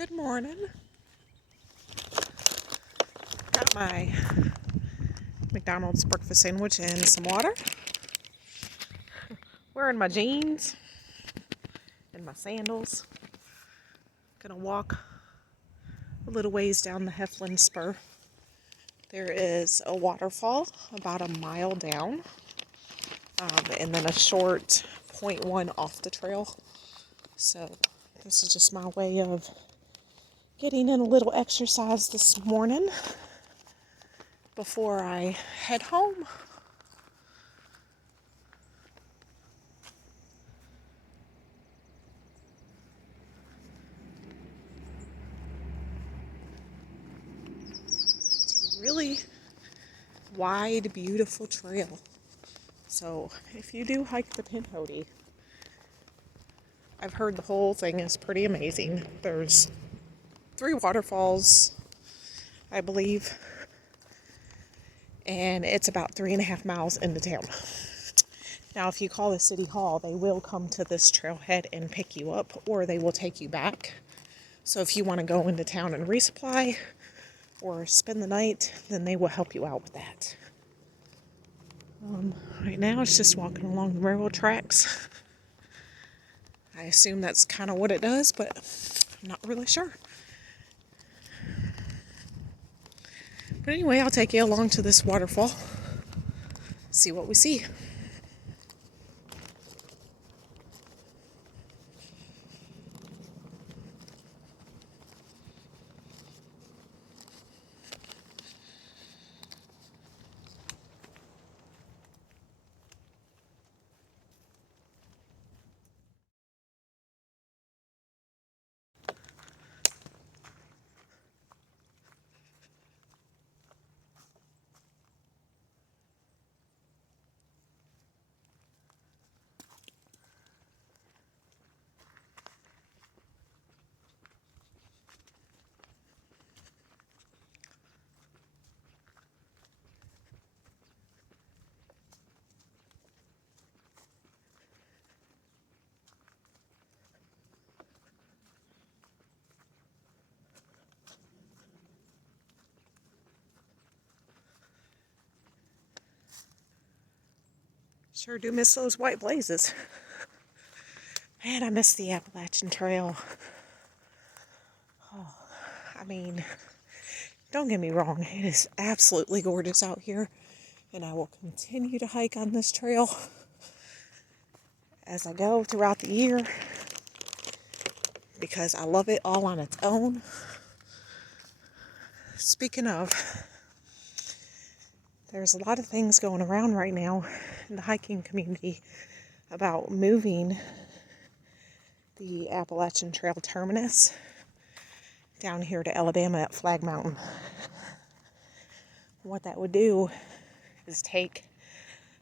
Good morning. Got my McDonald's breakfast sandwich and some water. Wearing my jeans and my sandals. Gonna walk a little ways down the Heflin spur. There is a waterfall about a mile down, and then a short 0.1 off the trail. So this is just my way of getting in a little exercise this morning before I head home. It's a really wide, beautiful trail. So if you do hike the Pinhoti, I've heard the whole thing is pretty amazing. There's 3 waterfalls, I believe, and it's about 3.5 miles into town. Now, if you call the city hall, they will come to this trailhead and pick you up, or they will take you back. So if you want to go into town and resupply or spend the night, then they will help you out with that. Right now, it's just walking along the railroad tracks. I assume that's kind of what it does, but I'm not really sure. But anyway, I'll take you along to this waterfall, see what we see. Sure do miss those white blazes. Man, I miss the Appalachian Trail. Oh, I mean, don't get me wrong, it is absolutely gorgeous out here, and I will continue to hike on this trail as I go throughout the year because I love it all on its own. Speaking of, there's a lot of things going around right now in the hiking community about moving the Appalachian Trail terminus down here to Alabama at Flag Mountain. What that would do is take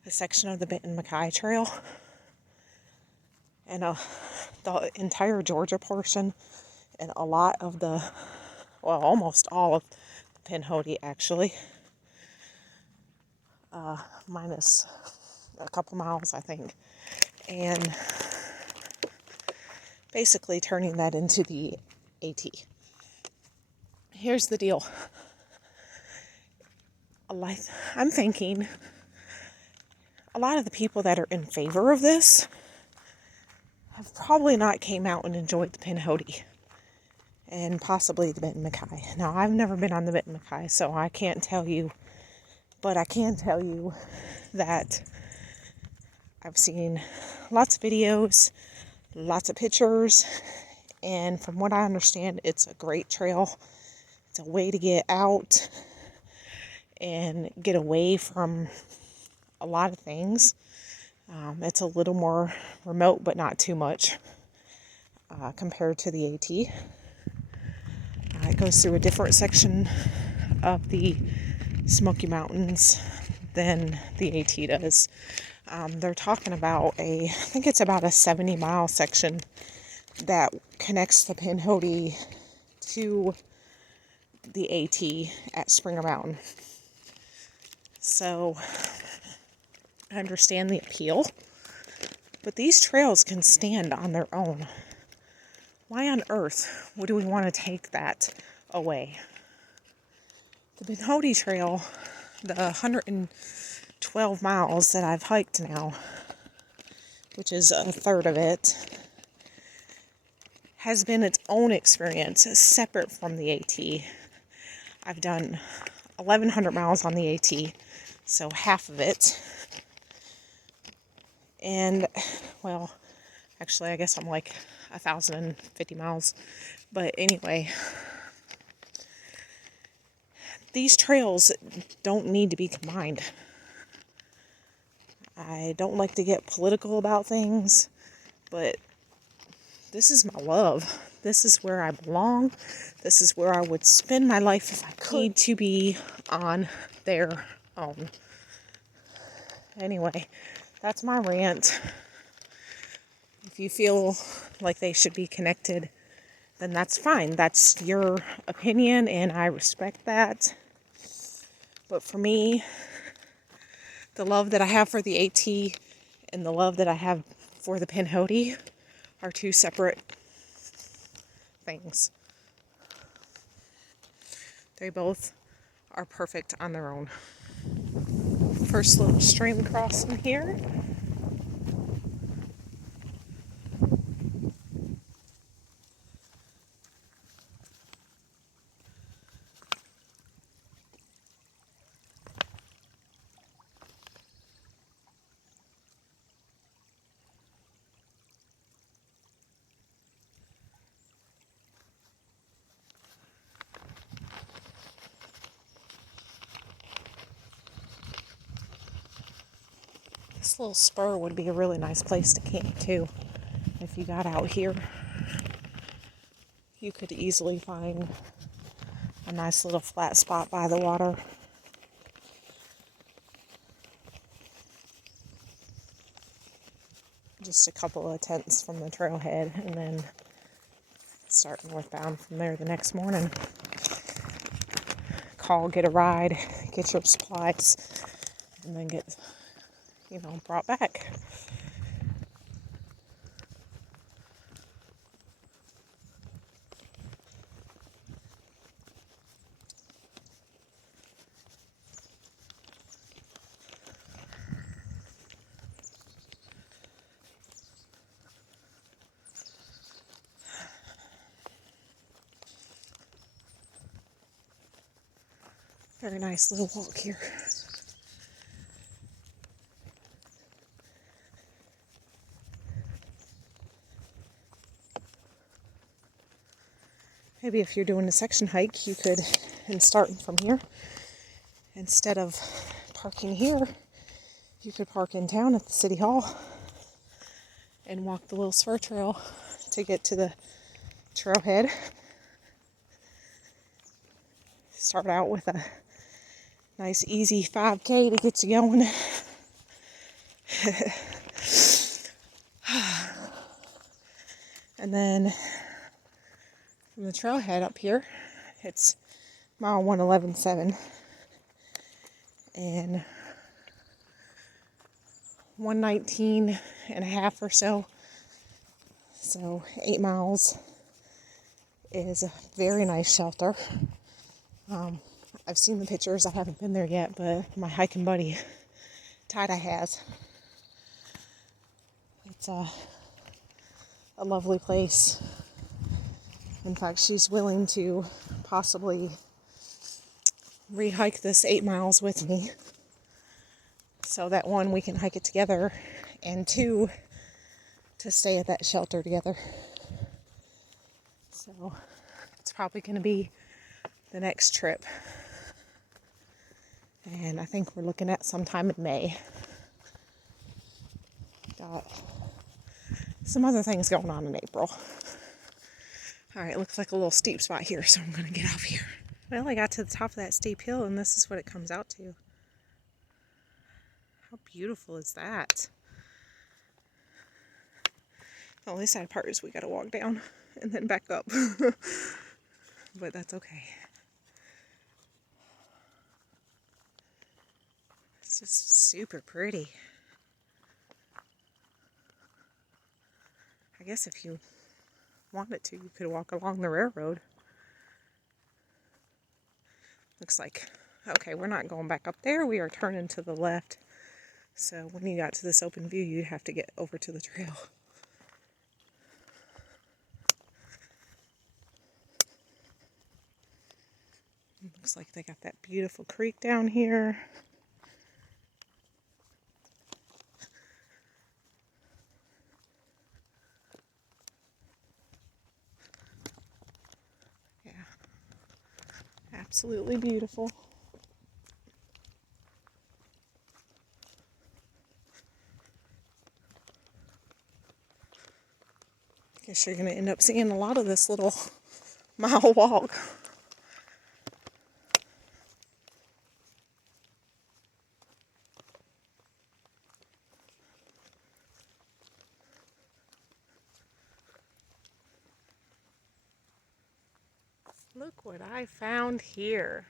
a section of the Benton McKay Trail and the entire Georgia portion and a lot of almost all of the Pinhoti actually, minus a couple miles I think, and basically turning that into the AT. Here's the deal. I'm thinking a lot of the people that are in favor of this have probably not came out and enjoyed the Pinhoti and possibly the Benton McKay. Now, I've never been on the Benton McKay, so I can't tell you, but I can tell you that I've seen lots of videos, lots of pictures, and from what I understand, it's a great trail. It's a way to get out and get away from a lot of things. It's a little more remote, but not too much compared to the AT. It goes through a different section of the Smoky Mountains than the AT does. They're talking about I think it's about a 70-mile section that connects the Pinhoti to the AT at Springer Mountain. So I understand the appeal, but these trails can stand on their own. why on earth would we want to take that away? The Pinhoti Trail, the 112 miles that I've hiked now, which is a third of it, has been its own experience, separate from the AT. I've done 1,100 miles on the AT, so half of it. And, well, actually, I guess I'm like 1,050 miles. But anyway, these trails don't need to be combined. I don't like to get political about things, but this is my love. This is where I belong. This is where I would spend my life if I could. Need to be on their own. Anyway, that's my rant. If you feel like they should be connected, then that's fine. That's your opinion, and I respect that. But for me, the love that I have for the AT and the love that I have for the Pinhoti are two separate things. They both are perfect on their own. First little stream crossing here. This little spur would be a really nice place to camp too. If you got out here, you could easily find a nice little flat spot by the water. Just a couple of tents from the trailhead, and then start northbound from there the next morning. Call, get a ride, get your supplies, and then get, brought back. Very nice little walk here. Maybe if you're doing a section hike, you could, and starting from here, instead of parking here, you could park in town at the city hall and walk the little spur trail to get to the trailhead. Start out with a nice easy 5K to get you going. And then from the trailhead up here, it's mile 111.7 and 119 and a half or so. So 8 miles is a very nice shelter. I've seen the pictures. I haven't been there yet, but my hiking buddy Tie-Dye has. It's a lovely place. In fact, she's willing to possibly re-hike this 8 miles with me. So that one, we can hike it together, and two, to stay at that shelter together. So it's probably going to be the next trip. And I think we're looking at sometime in May. Got some other things going on in April. Alright, looks like a little steep spot here, so I'm going to get off here. Well, I got to the top of that steep hill, and this is what it comes out to. How beautiful is that? The only sad part is we got to walk down and then back up. But that's okay. It's just super pretty. I guess if you wanted to, you could walk along the railroad. Looks like, okay, we're not going back up there. We are turning to the left. So when you got to this open view, you'd have to get over to the trail. Looks like they got that beautiful creek down here. Yeah, absolutely beautiful. Guess you're going to end up seeing a lot of this little mile walk. Look what I found here.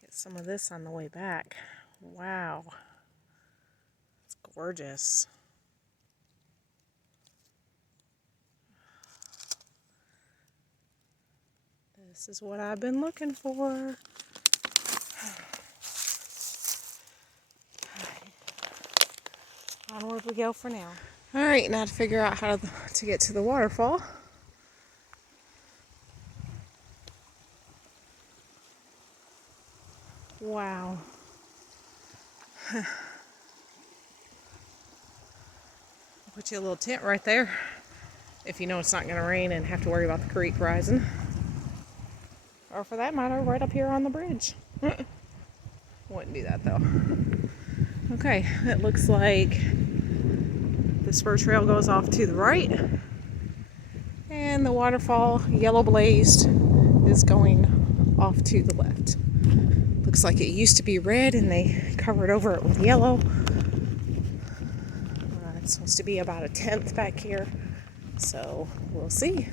Get some of this on the way back. Wow. It's gorgeous. This is what I've been looking for. Onward we go for now. Alright, now to figure out how to get to the waterfall. Wow. Put you a little tent right there if you know it's not going to rain and have to worry about the creek rising. Or for that matter, right up here on the bridge. Wouldn't do that though. Okay, it looks like the spur trail goes off to the right. And the waterfall, yellow blazed, is going off to the left. Looks like it used to be red and they covered over it with yellow. It's supposed to be about a 1/10 back here, so we'll see.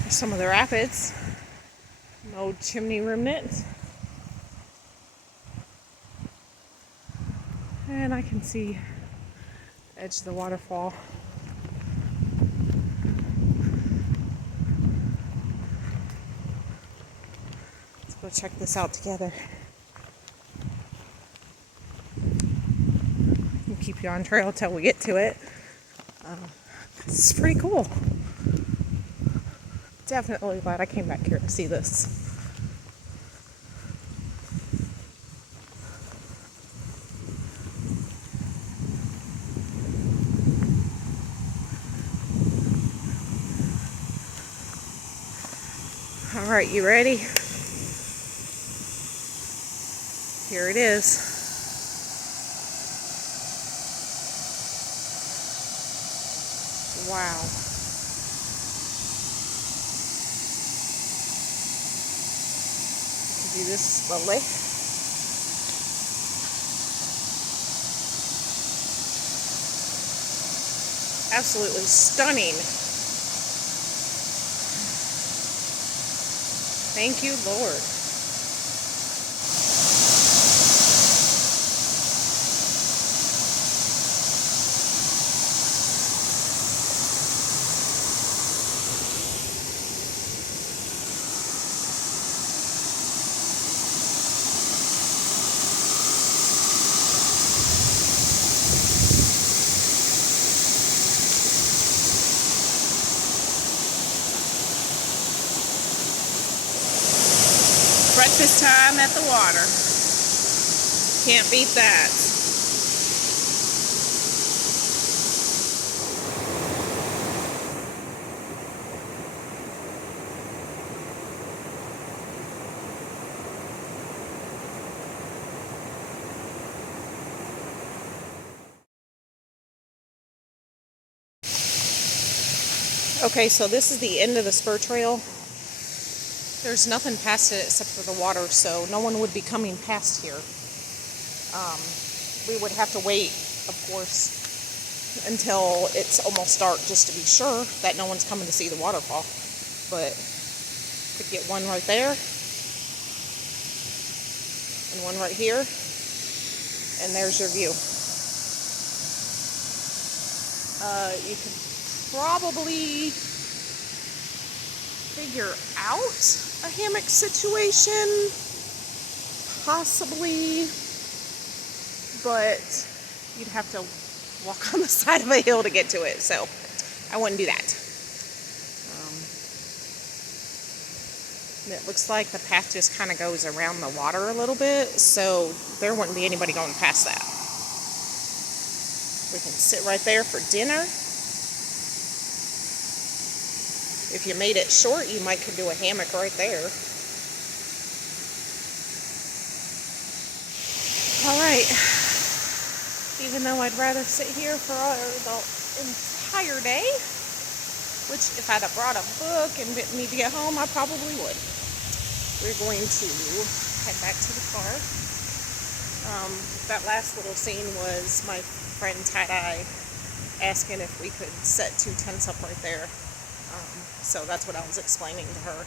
There's some of the rapids. An old chimney remnant. And I can see the edge of the waterfall. Let's go check this out together. We'll keep you on trail till we get to it. This is pretty cool. Definitely glad I came back here to see this. All right, you ready? Here it is. Wow. Do this slowly. Absolutely stunning. Thank you, Lord. Breakfast time at the water. Can't beat that. Okay, so this is the end of the spur trail. There's nothing past it except for the water, so no one would be coming past here. We would have to wait, of course, until it's almost dark just to be sure that no one's coming to see the waterfall. But could get one right there and one right here. And there's your view. You could probably figure out a hammock situation, possibly, but you'd have to walk on the side of a hill to get to it, so I wouldn't do that. It looks like the path just kind of goes around the water a little bit, so there wouldn't be anybody going past that. We can sit right there for dinner. If you made it short, you might could do a hammock right there. All right. Even though I'd rather sit here for the entire day, which if I'd have brought a book and didn't need to get home, I probably would. We're going to head back to the car. That last little scene was my friend Tie-Dye asking if we could set 2 tents up right there. So that's what I was explaining to her.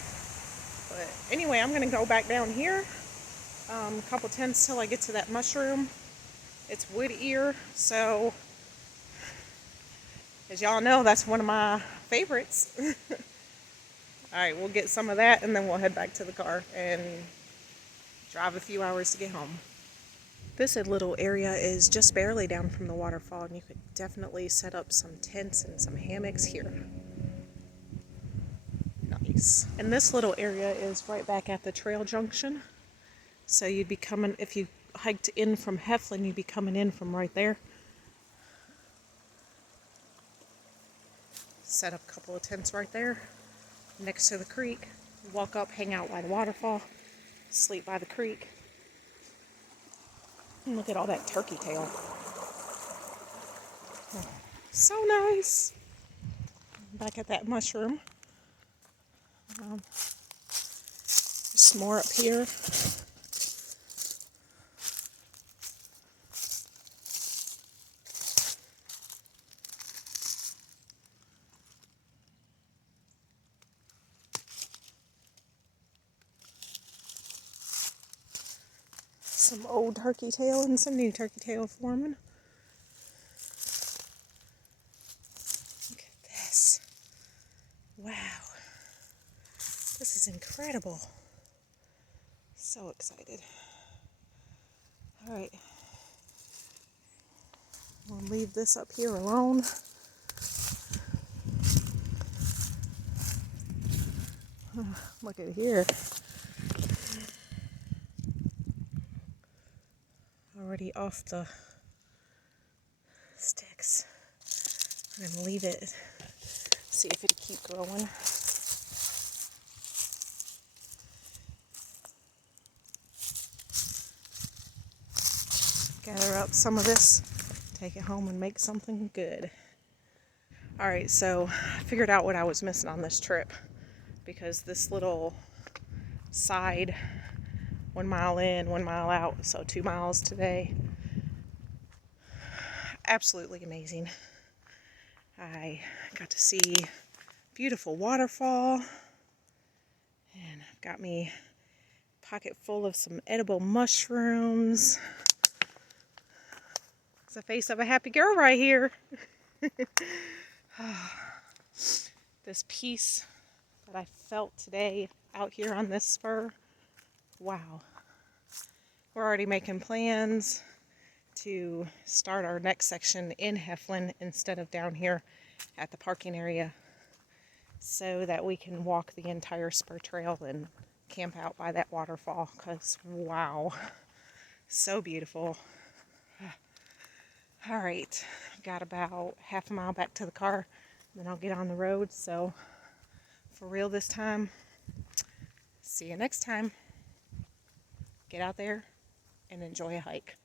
But anyway, I'm going to go back down here. A couple tents till I get to that mushroom. It's wood ear, so as y'all know, that's one of my favorites. Alright, we'll get some of that and then we'll head back to the car and drive a few hours to get home. This little area is just barely down from the waterfall, and you could definitely set up some tents and some hammocks here. Nice. And this little area is right back at the trail junction. So you'd be coming, if you hiked in from Heflin, you'd be coming in from right there. Set up a couple of tents right there next to the creek. Walk up, hang out by the waterfall, sleep by the creek. And look at all that turkey tail. Oh, so nice. Back at that mushroom. Some more up here. Some old turkey tail and some new turkey tail forming. Look at this. Wow. This is incredible. So excited. Alright. We'll leave this up here alone. Look at here. Already off the sticks. I'm going to leave it, see if it'll keep growing. Gather up some of this, take it home and make something good. Alright, so I figured out what I was missing on this trip, because this little side, 1 mile in, 1 mile out, so 2 miles today. Absolutely amazing. I got to see beautiful waterfall, and I've got me a pocket full of some edible mushrooms. It's the face of a happy girl right here. This peace that I felt today out here on this spur. Wow. We're already making plans to start our next section in Heflin instead of down here at the parking area, so that we can walk the entire spur trail and camp out by that waterfall, because wow, so beautiful. All right, I've got about half a mile back to the car, then I'll get on the road. So for real this time, see you next time. Get out there and enjoy a hike.